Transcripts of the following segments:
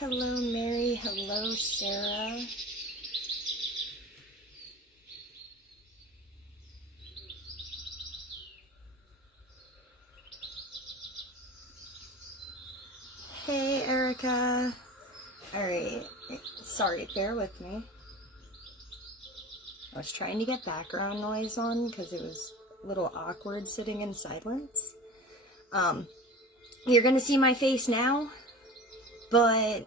Hello, Mary. Hello, Sarah. Hey, Erica. Alright. Sorry, bear with me. I was trying to get background noise on because it was a little awkward sitting in silence. You're gonna see my face now, but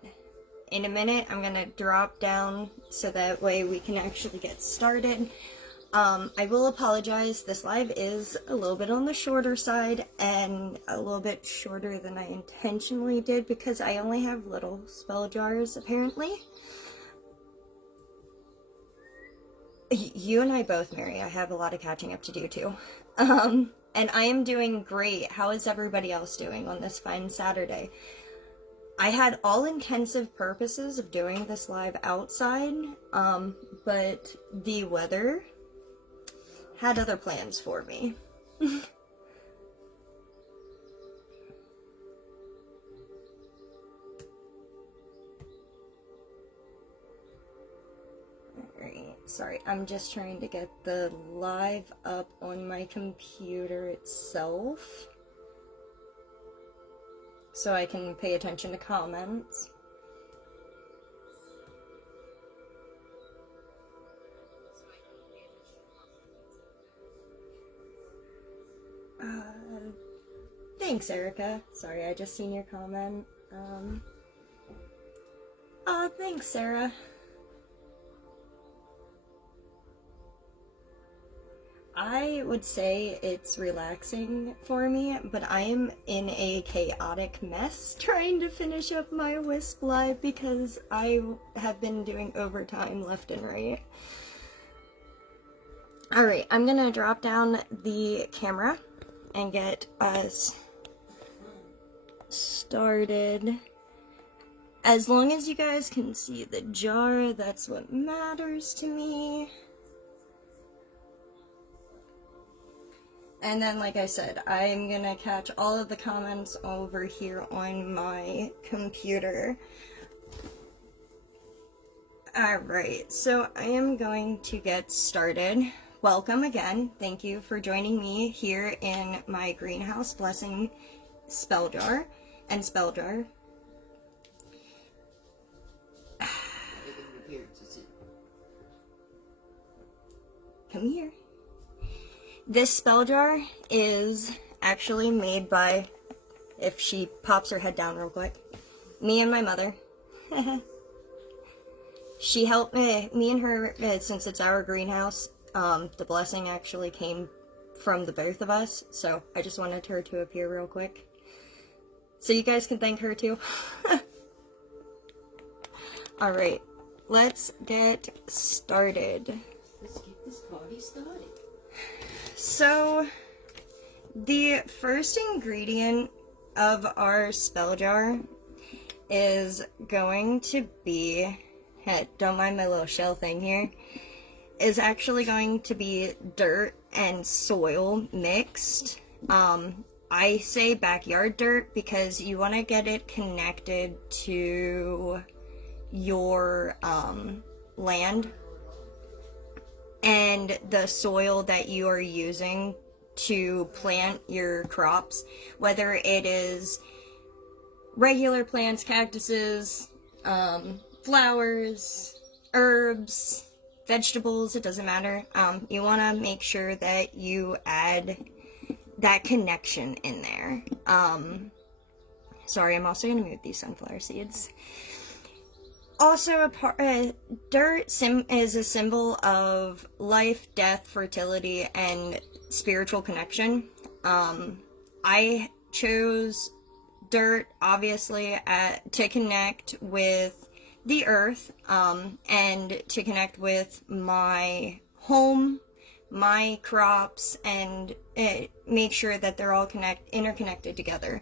in a minute I'm gonna drop down so that way we can actually get started. I will apologize, this live is a little bit on the shorter side and a little bit shorter than I intentionally did because I only have little spell jars apparently. You and I both, Mary. I have a lot of catching up to do too. And I am doing great. How is everybody else doing on this fine Saturday? I had all intensive purposes of doing this live outside, but the weather had other plans for me. Alright, sorry, I'm just trying to get the live up on my computer itself so I can pay attention to comments. Thanks, Erica. Sorry, I just seen your comment. Thanks, Sarah. I would say it's relaxing for me, but I am in a chaotic mess trying to finish up my Wisp live because I have been doing overtime left and right. Alright, I'm gonna drop down the camera and get us started. As long as you guys can see the jar, that's what matters to me. And then, like I said, I'm gonna catch all of the comments over here on my computer. Alright, so I am going to get started. Welcome again. Thank you for joining me here in my Greenhouse Blessing spell jar and spell jar. Come here. This spell jar is actually made by, if she pops her head down real quick, me and my mother. She helped me and her, since it's our greenhouse, the blessing actually came from the both of us, so I just wanted her to appear real quick. So you guys can thank her too. Alright, let's get started. Let's get this party started. So, the first ingredient of our spell jar is going to be, don't mind my little shell thing here, is actually going to be dirt and soil mixed. I say backyard dirt because you want to get it connected to your land and the soil that you are using to plant your crops, whether it is regular plants, cactuses, flowers, herbs, vegetables, it doesn't matter. You want to make sure that you add that connection in there. Sorry, I'm also going to mute these sunflower seeds. Also, dirt is a symbol of life, death, fertility, and spiritual connection. I chose dirt, obviously, to connect with the earth, and to connect with my home, my crops, and make sure that they're all interconnected together.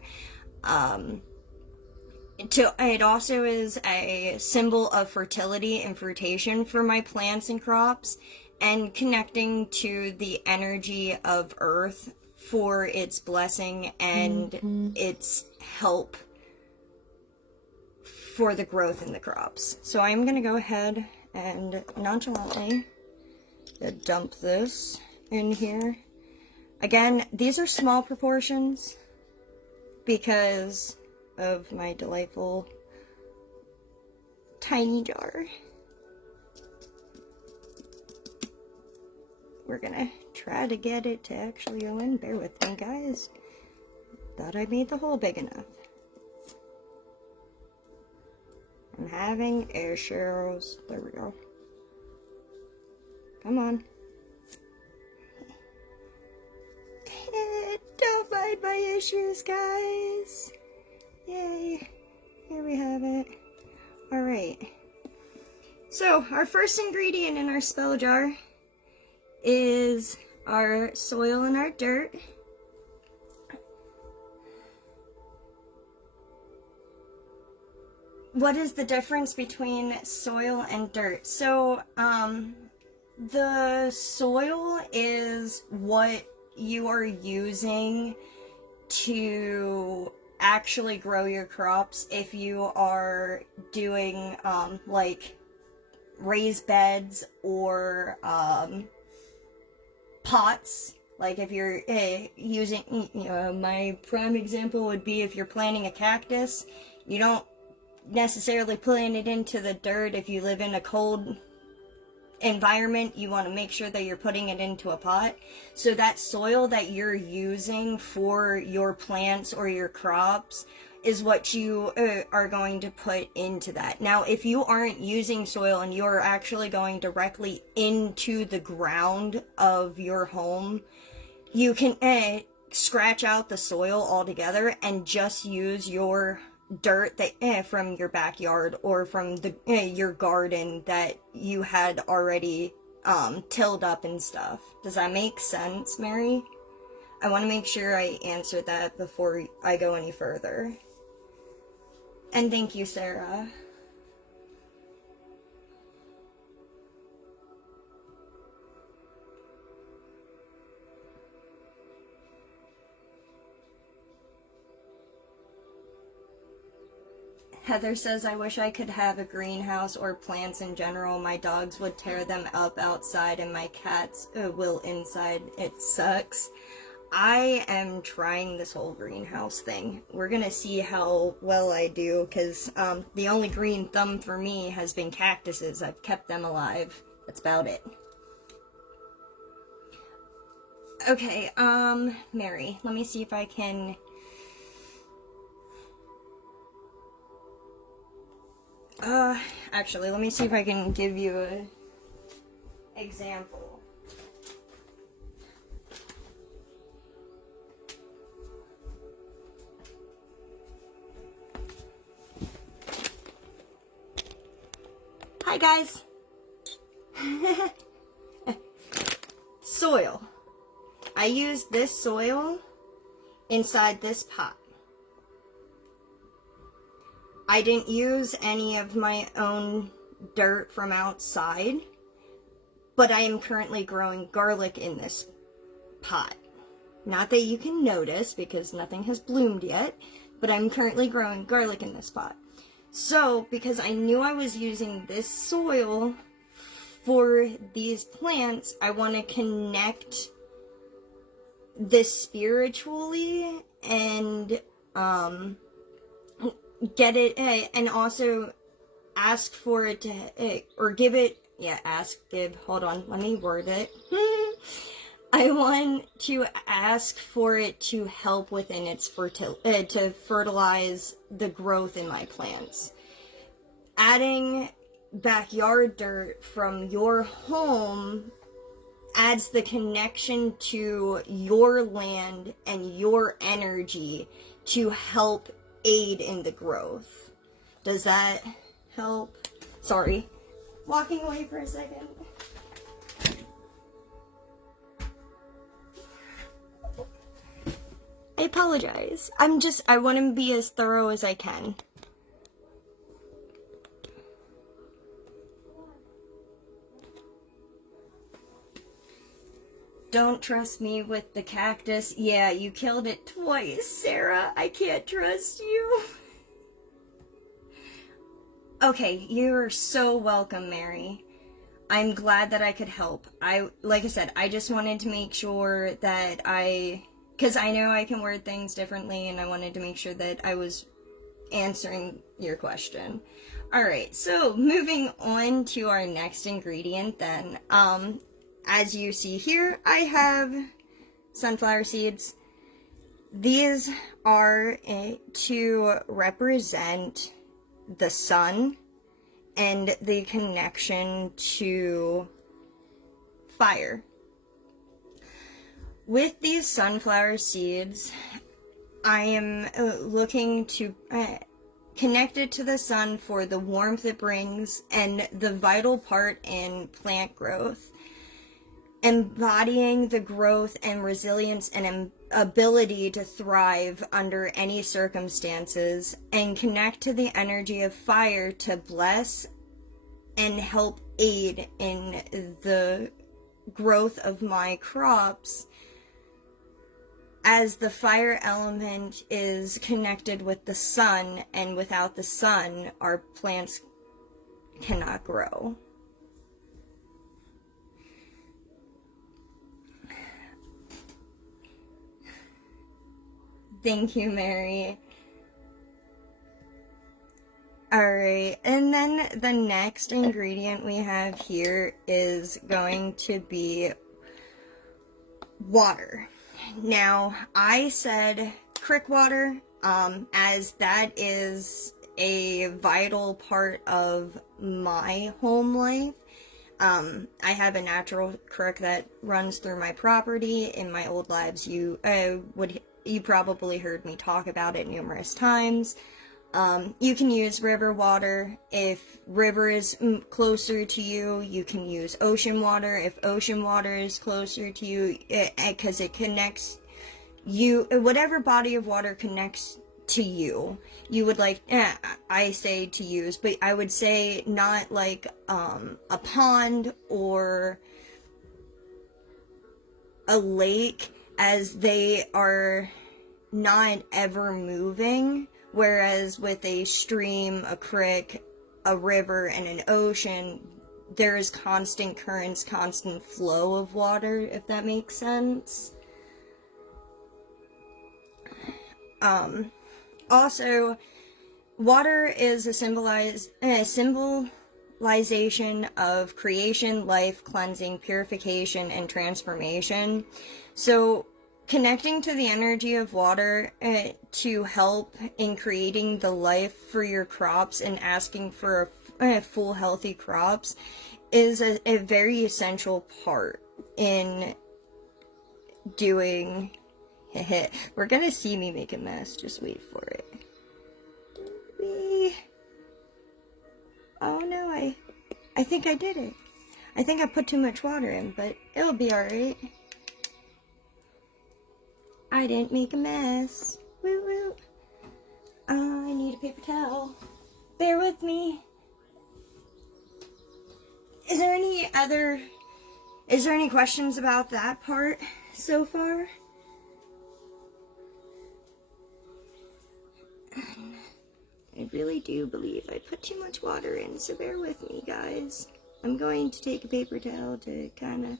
It also is a symbol of fertility and fruition for my plants and crops, and connecting to the energy of earth for its blessing and its help for the growth in the crops. So I'm going to go ahead and nonchalantly dump this in here. Again, these are small proportions because of my delightful tiny jar. We're gonna try to get it to actually go in. Bear with me, guys. Thought I made the hole big enough. I'm having issues. There we go. Come on. Don't mind my issues, guys. Yay. Here we have it. Alright. So, our first ingredient in our spell jar is our soil and our dirt. What is the difference between soil and dirt? So, the soil is what you are using to actually grow your crops. If you are doing, like, raised beds or, pots, like if you're using, my prime example would be if you're planting a cactus, you don't necessarily plant it into the dirt. If you live in a cold environment, you want to make sure that you're putting it into a pot. So that soil that you're using for your plants or your crops is what you are going to put into that. Now, if you aren't using soil and you're actually going directly into the ground of your home, you can scratch out the soil altogether and just use your dirt that from your backyard or from the your garden that you had already tilled up and stuff. Does that make sense, Mary? I want to make sure I answer that before I go any further. And thank you, Sarah. Heather says, I wish I could have a greenhouse or plants in general. My dogs would tear them up outside and my cats will inside. It sucks. I am trying this whole greenhouse thing. We're gonna see how well I do, because the only green thumb for me has been cactuses. I've kept them alive. That's about it. Okay, Mary, let me see if I can... actually, let me see if I can give you an example. Hi, guys. Soil. I used this soil inside this pot. I didn't use any of my own dirt from outside, but I am currently growing garlic in this pot. Not that you can notice because nothing has bloomed yet, but I'm currently growing garlic in this pot. So, because I knew I was using this soil for these plants, I want to connect this spiritually and, get it, and also ask for it to, or give it, hold on, let me word it. I want to ask for it to help within its to fertilize the growth in my plants. Adding backyard dirt from your home adds the connection to your land and your energy to help aid in the growth. Does that help? Sorry. Walking away for a second. I apologize. I want to be as thorough as I can. Don't trust me with the cactus. Yeah, you killed it twice, Sarah. I can't trust you. Okay, you're so welcome, Mary. I'm glad that I could help. Like I said, I just wanted to make sure that because I know I can word things differently, and I wanted to make sure that I was answering your question. Alright, so moving on to our next ingredient then. As you see here, I have sunflower seeds. These are to represent the sun and the connection to fire. With these sunflower seeds, I am looking to connect it to the sun for the warmth it brings and the vital part in plant growth, embodying the growth and resilience and ability to thrive under any circumstances, and connect to the energy of fire to bless and help aid in the growth of my crops, as the fire element is connected with the sun, and without the sun, our plants cannot grow. Thank you, Mary. Alright, and then the next ingredient we have here is going to be water. Now, I said creek water, as that is a vital part of my home life. I have a natural creek that runs through my property. In my old lives, you probably heard me talk about it numerous times. You can use river water. If river is closer to you, you can use ocean water. If ocean water is closer to you, because it connects you, whatever body of water connects to you, you would like, I say to use, but I would say not like a pond or a lake, as they are not ever moving. Whereas with a stream, a creek, a river, and an ocean, there is constant currents, constant flow of water, if that makes sense. Also, water is a symbolization of creation, life, cleansing, purification, and transformation. So, connecting to the energy of water to help in creating the life for your crops and asking for full healthy crops is a very essential part in doing. We're gonna see me make a mess, just wait for it. Oh no, I think I did it. I think I put too much water in, but it'll be alright. I didn't make a mess. Woo woo. I need a paper towel. Bear with me. Is there any questions about that part so far? I really do believe I put too much water in, so bear with me, guys. I'm going to take a paper towel to kind of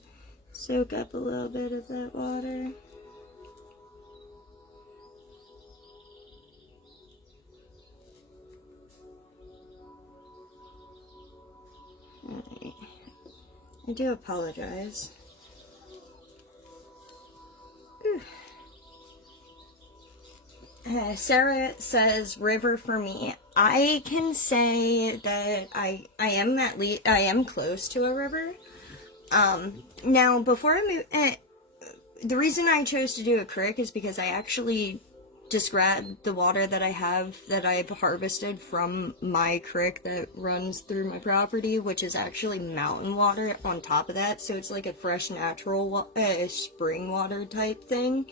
soak up a little bit of that water. Alright. I do apologize. Sarah says river for me. I can say that I am close to a river. Now before I move, the reason I chose to do a creek is because I actually described the water that I've harvested from my creek that runs through my property, which is actually mountain water on top of that, so it's like a fresh natural spring water type thing.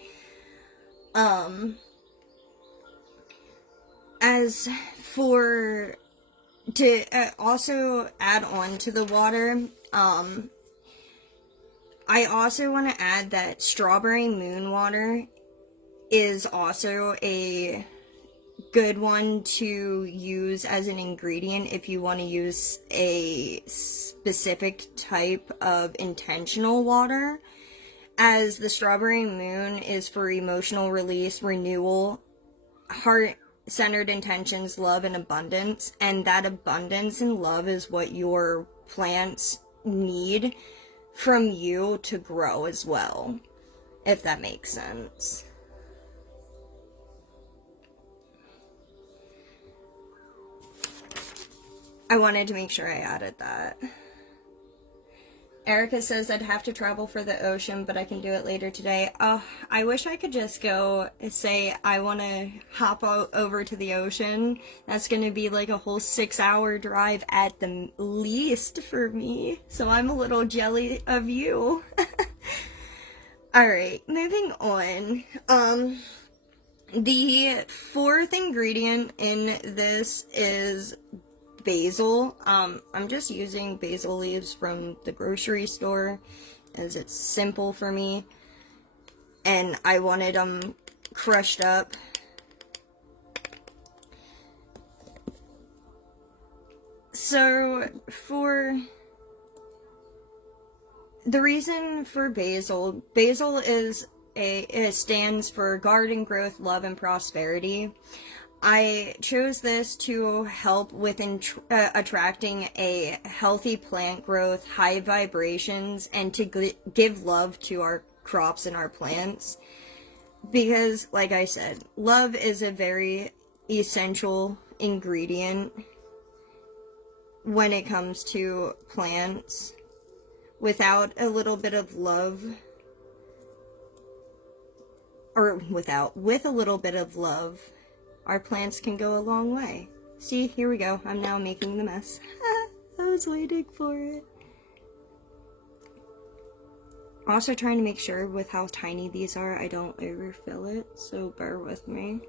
As for to also add on to the water, I also want to add that strawberry moon water is also a good one to use as an ingredient if you want to use a specific type of intentional water, as the Strawberry Moon is for emotional release, renewal, heart-centered intentions, love, and abundance. And that abundance and love is what your plants need from you to grow as well, if that makes sense. I wanted to make sure I added that. Erica says I'd have to travel for the ocean, but I can do it later today. Oh, I wish I could just go and say I want to hop over to the ocean. That's going to be like a whole 6-hour drive at the least for me. So I'm a little jelly of you. Alright, moving on. The fourth ingredient in this is basil. I'm just using basil leaves from the grocery store as it's simple for me, and I wanted them crushed up. So for the reason for basil is it stands for garden growth, love, and prosperity. I chose this to help with attracting a healthy plant growth, high vibrations, and to give love to our crops and our plants. Because, like I said, love is a very essential ingredient when it comes to plants. Without a little bit of love, with a little bit of love, our plants can go a long way. See, here we go. I'm now making the mess. I was waiting for it. Also trying to make sure with how tiny these are, I don't overfill it, so bear with me.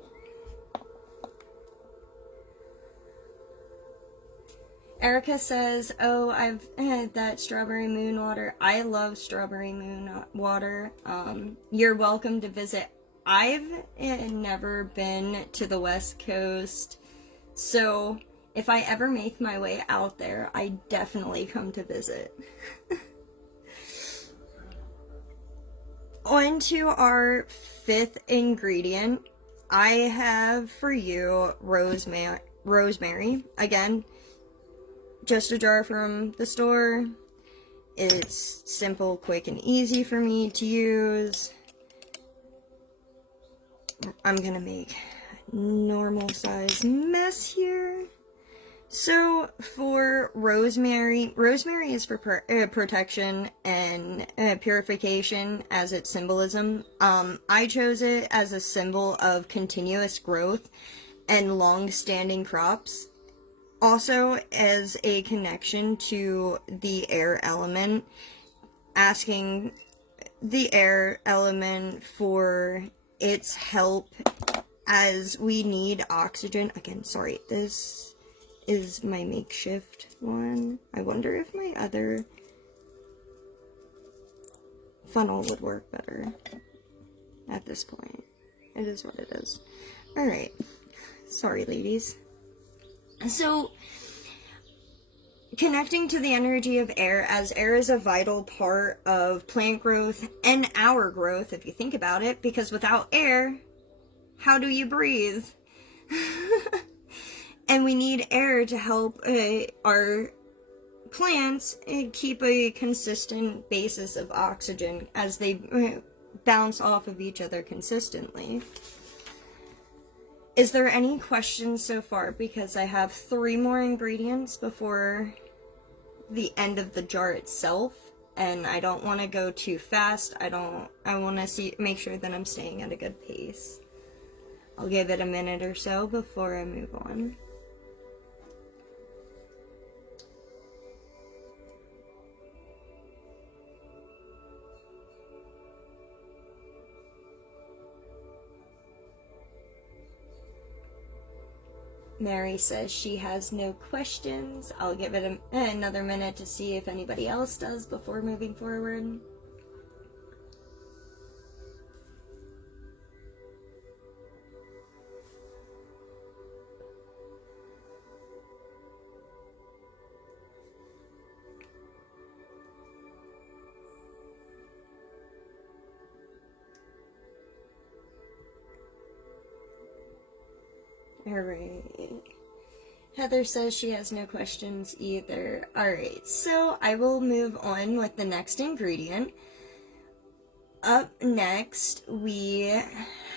Erica says, oh, I've had that Strawberry Moon water. I love Strawberry Moon water. You're welcome to visit. I've never been to the West Coast, so if I ever make my way out there, I definitely come to visit. On to our fifth ingredient. I have for you rosemary. Again, just a jar from the store. It's simple, quick, and easy for me to use. I'm gonna make a normal size mess here. So for rosemary is for protection and purification as its symbolism. I chose it as a symbol of continuous growth and long-standing crops. Also as a connection to the air element, asking the air element for its help as we need oxygen. Again, sorry, this is my makeshift one. I wonder if my other funnel would work better at this point. It is what it is. Alright. Sorry, ladies. So, connecting to the energy of air, as air is a vital part of plant growth and our growth, if you think about it, because without air, how do you breathe? And we need air to help our plants keep a consistent basis of oxygen as they bounce off of each other consistently. Is there any questions so far? Because I have 3 more ingredients before the end of the jar itself, and I don't want to go too fast. I want to make sure that I'm staying at a good pace. I'll give it a minute or so before I move on. Mary says she has no questions. I'll give it another minute to see if anybody else does before moving forward. Alright. Heather says she has no questions either. Alright, so I will move on with the next ingredient. Up next, we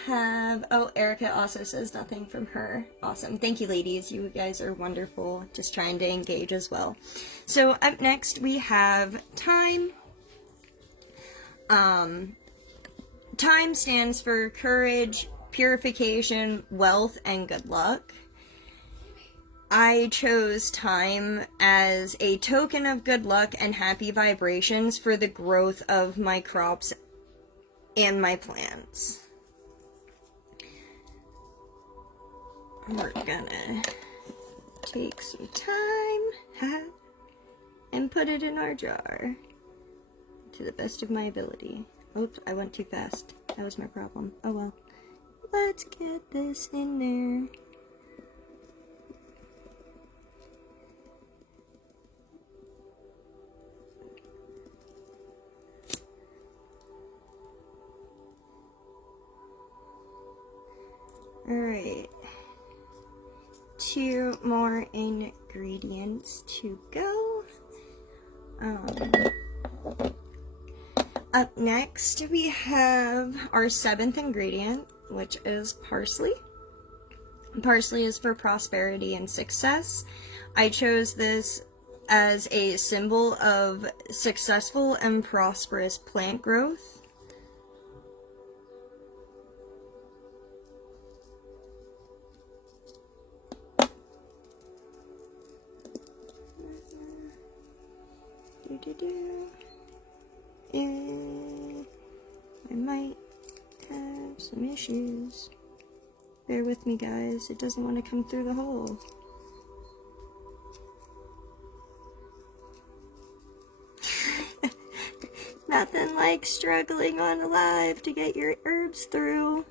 have... Oh, Erica also says nothing from her. Awesome. Thank you, ladies. You guys are wonderful. Just trying to engage as well. So, up next, we have thyme. Thyme stands for courage, purification, wealth, and good luck. I chose thyme as a token of good luck and happy vibrations for the growth of my crops and my plants. We're gonna take some thyme and put it in our jar to the best of my ability. Oops, I went too fast. That was my problem. Oh well. Let's get this in there. Alright. 2 more ingredients to go. Up next, we have our 7th ingredient, which is parsley. Parsley is for prosperity and success. I chose this as a symbol of successful and prosperous plant growth. I might have some issues. Bear with me, guys. It doesn't want to come through the hole. Nothing like struggling on a live to get your herbs through.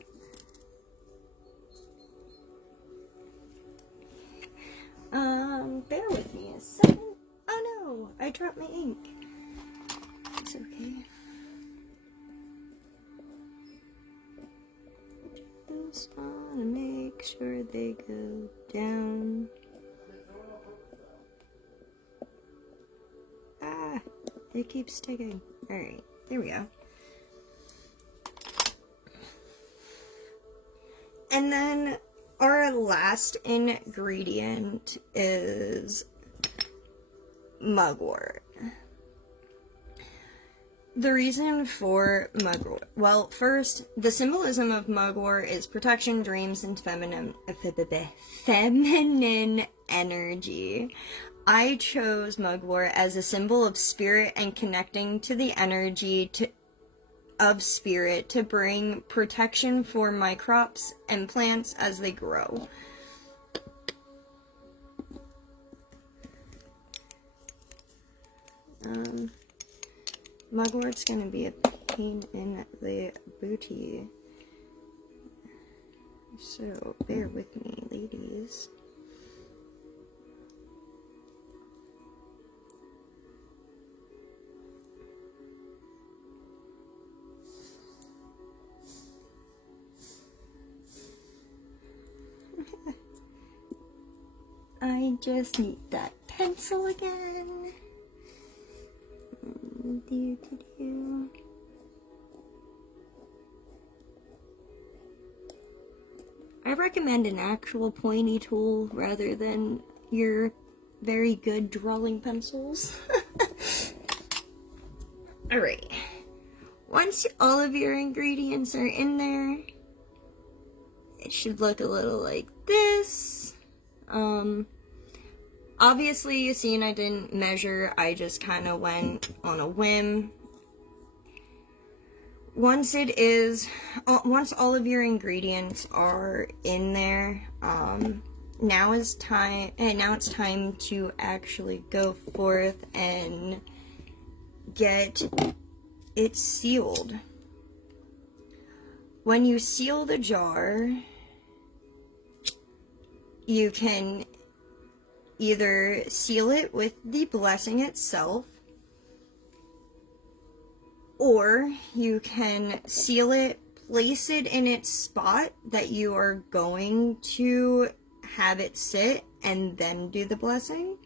Bear with me a second. Oh no, I dropped my ink. It's okay. Just wanna make sure they go down. Ah, it keeps sticking. Alright, there we go. And then our last ingredient is mugwort. The reason for mugwort, well, first, the symbolism of mugwort is protection, dreams, and feminine energy. I chose mugwort as a symbol of spirit and connecting to the energy of spirit to bring protection for my crops and plants as they grow. Mugwort's gonna be a pain in the booty, so bear with me, ladies. I just need that pencil again. I recommend an actual pointy tool rather than your very good drawing pencils. Alright. Once all of your ingredients are in there, it should look a little like this. Obviously, you seen I didn't measure, I just kind of went on a whim. Once all of your ingredients are in there, now it's time to actually go forth and get it sealed. When you seal the jar, you can either seal it with the blessing itself, or you can seal it, place it in its spot that you are going to have it sit and then do the blessing.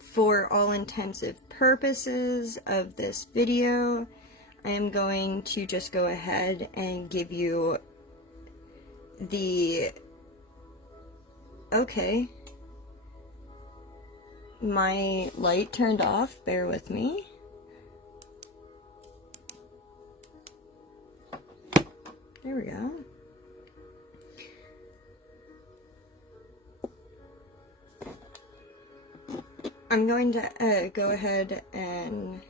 For all intensive purposes of this video, I am going to just go ahead and give you the... Okay. My light turned off, bear with me. There we go. I'm going to go ahead and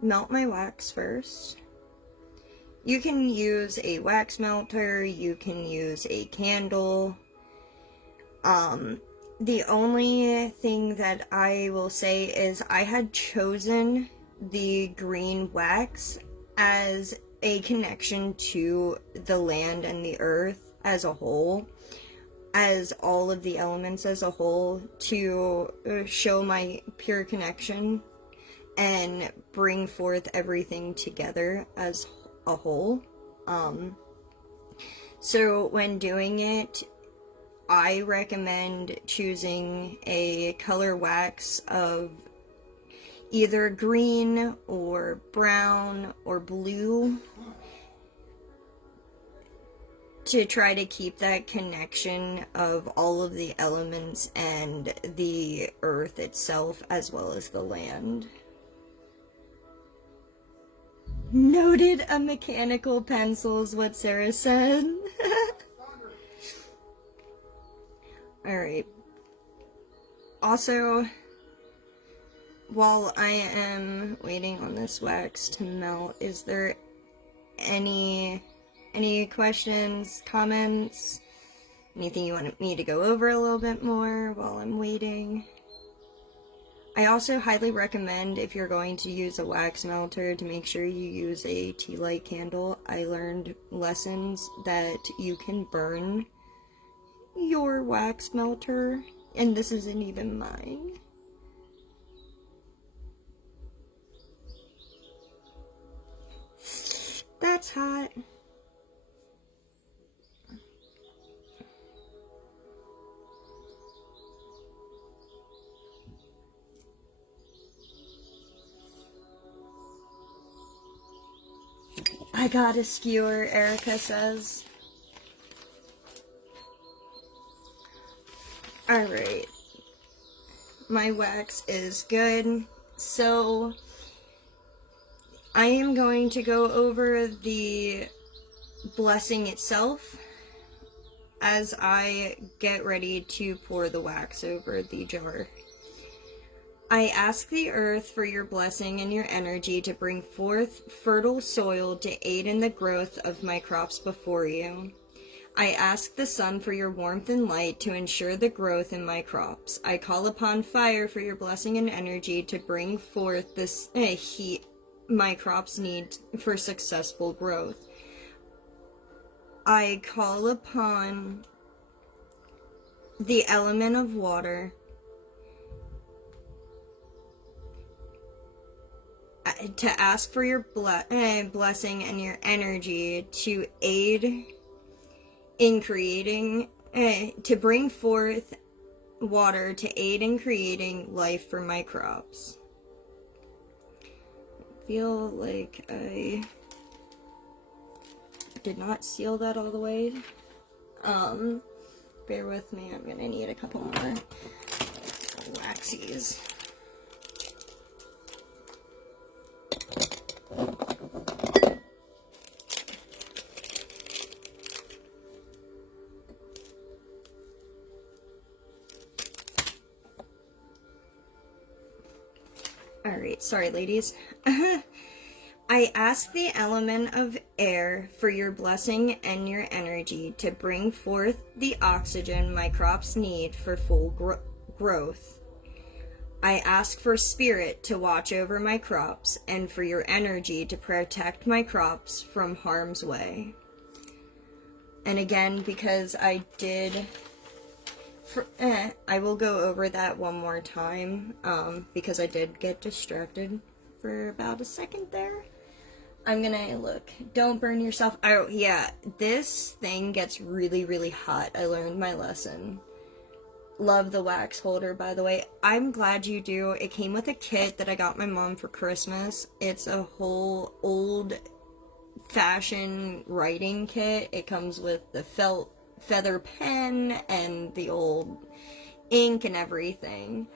melt my wax first. You can use a wax melter, you can use a candle. The only thing that I will say is I had chosen the green wax as a connection to the land and the earth as a whole, as all of the elements as a whole, to show my pure connection and bring forth everything together as a whole. So when doing it, I recommend choosing a color wax of either green or brown or blue to try to keep that connection of all of the elements and the earth itself as well as the land. Noted a mechanical pencil is what Sarah said. Alright. Also, while I am waiting on this wax to melt, is there any questions, comments, anything you want me to go over a little bit more while I'm waiting? I also highly recommend, if you're going to use a wax melter, to make sure you use a tea light candle. I learned lessons that you can burn your wax melter, and this isn't even mine. That's hot. I got a skewer, Erica says. Alright. My wax is good. So, I am going to go over the blessing itself as I get ready to pour the wax over the jar. I ask the earth for your blessing and your energy to bring forth fertile soil to aid in the growth of my crops before you. I ask the sun for your warmth and light to ensure the growth in my crops. I call upon fire for your blessing and energy to bring forth this heat my crops need for successful growth. I call upon the element of water to ask for your blessing and your energy to aid in creating, to bring forth water to aid in creating life for my crops. I feel like I did not seal that all the way. Bear with me, I'm gonna need a couple more waxies. Alright, sorry ladies. I ask the element of air for your blessing and your energy to bring forth the oxygen my crops need for full growth. I ask for spirit to watch over my crops and for your energy to protect my crops from harm's way. And again, because I did... I will go over that one more time, because I did get distracted for about a second there. I'm gonna look. Don't burn yourself. Oh, yeah. This thing gets really, really hot. I learned my lesson. Love the wax holder, by the way. I'm glad you do. It came with a kit that I got my mom for Christmas. It's a whole old fashion writing kit. It comes with the felt feather pen and the old ink and everything.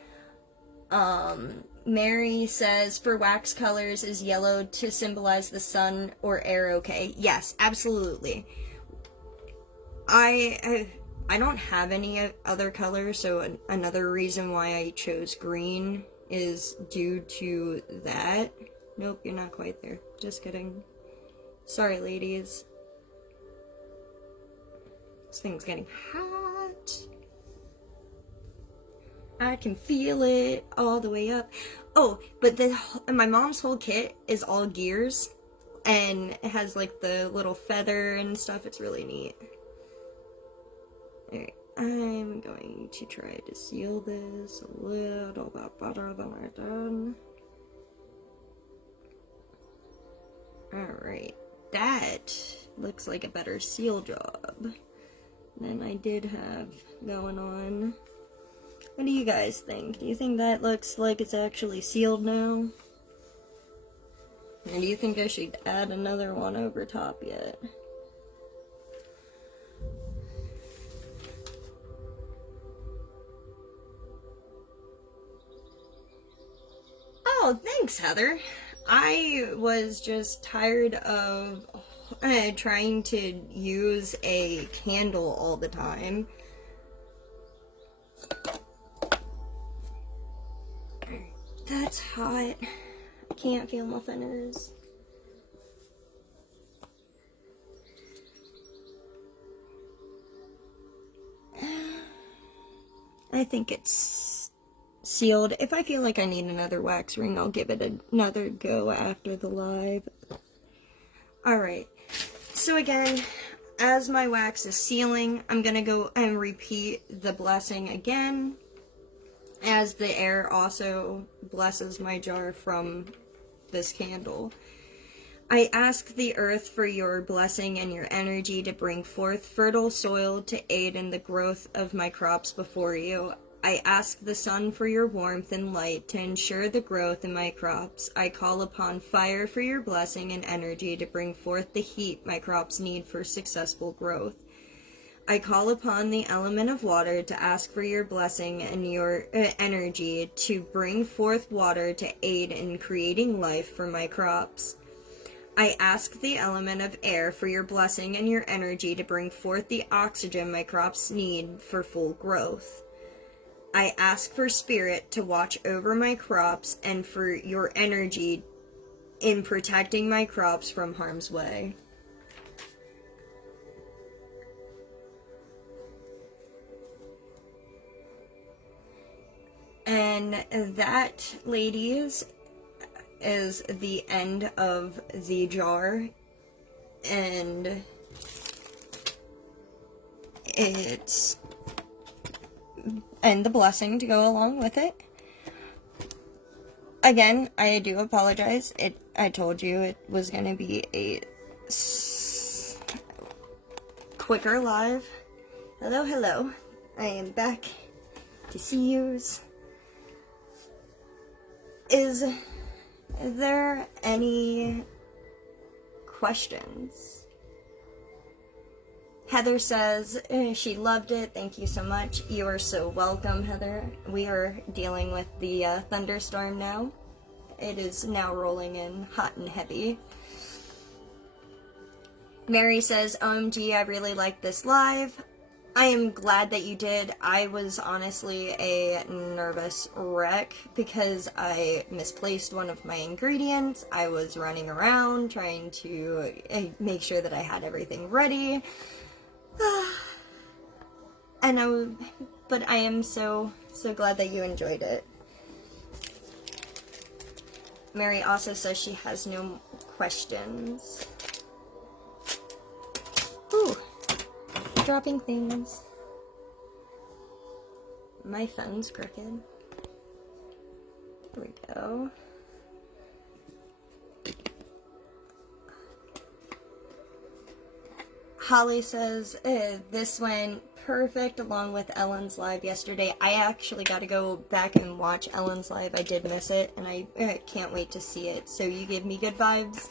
Mary says, for wax colors, is yellow to symbolize the sun or air okay? Yes, absolutely. I don't have any other colors, so another reason why I chose green is due to that. Nope, you're not quite there. Just kidding. Sorry, ladies. This thing's getting hot. I can feel it all the way up. Oh, but my mom's whole kit is all gears, and it has like the little feather and stuff. It's really neat. Alright, I'm going to try to seal this a little bit better than I did. Alright, that looks like a better seal job than I did have going on. What do you guys think? Do you think that looks like it's actually sealed now? And do you think I should add another one over top yet? Oh, thanks, Heather. I was just tired of trying to use a candle all the time. That's hot. I can't feel my fingers. I think it's sealed. If I feel like I need another wax ring, I'll give it another go after the live. Alright. So again, as my wax is sealing, I'm gonna go and repeat the blessing again, as the air also blesses my jar from this candle. I ask the earth for your blessing and your energy to bring forth fertile soil to aid in the growth of my crops before you. I ask the sun for your warmth and light to ensure the growth in my crops. I call upon fire for your blessing and energy to bring forth the heat my crops need for successful growth. I call upon the element of water to ask for your blessing and your energy to bring forth water to aid in creating life for my crops. I ask the element of air for your blessing and your energy to bring forth the oxygen my crops need for full growth. I ask for spirit to watch over my crops and for your energy in protecting my crops from harm's way. And that, ladies, is the end of the jar, and the blessing to go along with it. Again, I do apologize. I told you it was going to be a quicker live. Hello, hello. I am back to see yous. Is there any questions? Heather says she loved it. Thank you so much. You are so welcome, Heather. We are dealing with the thunderstorm now. It is now rolling in hot and heavy. Mary says, OMG, I really like this live. I am glad that you did. I was honestly a nervous wreck because I misplaced one of my ingredients. I was running around trying to make sure that I had everything ready. But I am so glad that you enjoyed it. Mary also says she has no questions. Ooh. Dropping things. My phone's crooked. There we go. Holly says, this went perfect along with Ellen's live yesterday. I actually got to go back and watch Ellen's live. I did miss it, and I can't wait to see it. So you give me good vibes.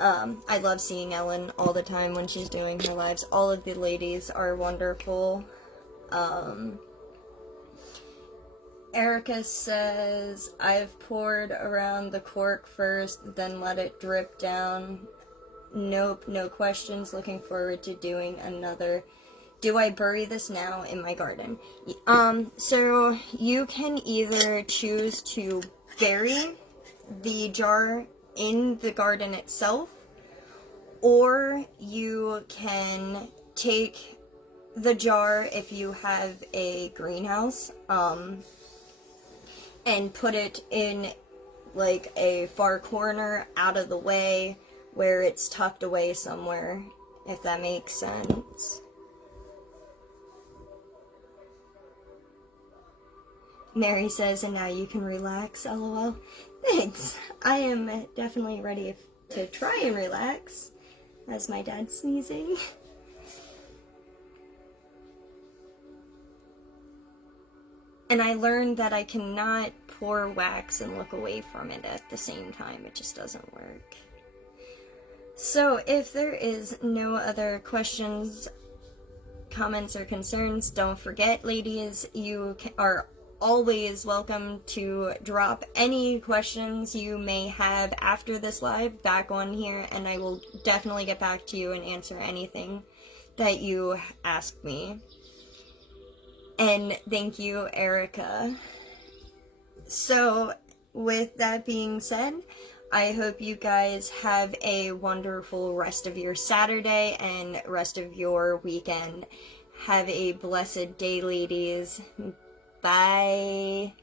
I love seeing Ellen all the time when she's doing her lives. All of the ladies are wonderful. Erica says, I've poured around the cork first, then let it drip down. Nope, no questions. Looking forward to doing another. Do I bury this now in my garden? So you can either choose to bury the jar in the garden itself, or you can take the jar, if you have a greenhouse, and put it in like a far corner out of the way where it's tucked away somewhere, if that makes sense. Mary says, and now you can relax, lol. Thanks. I am definitely ready to try and relax. As my dad's sneezing. And I learned that I cannot pour wax and look away from it at the same time. It just doesn't work. So if there is no other questions, comments, or concerns, don't forget, ladies, you are always welcome to drop any questions you may have after this live back on here, and I will definitely get back to you and answer anything that you ask me. And thank you, Erica. So, with that being said, I hope you guys have a wonderful rest of your Saturday and rest of your weekend. Have a blessed day, ladies. Bye.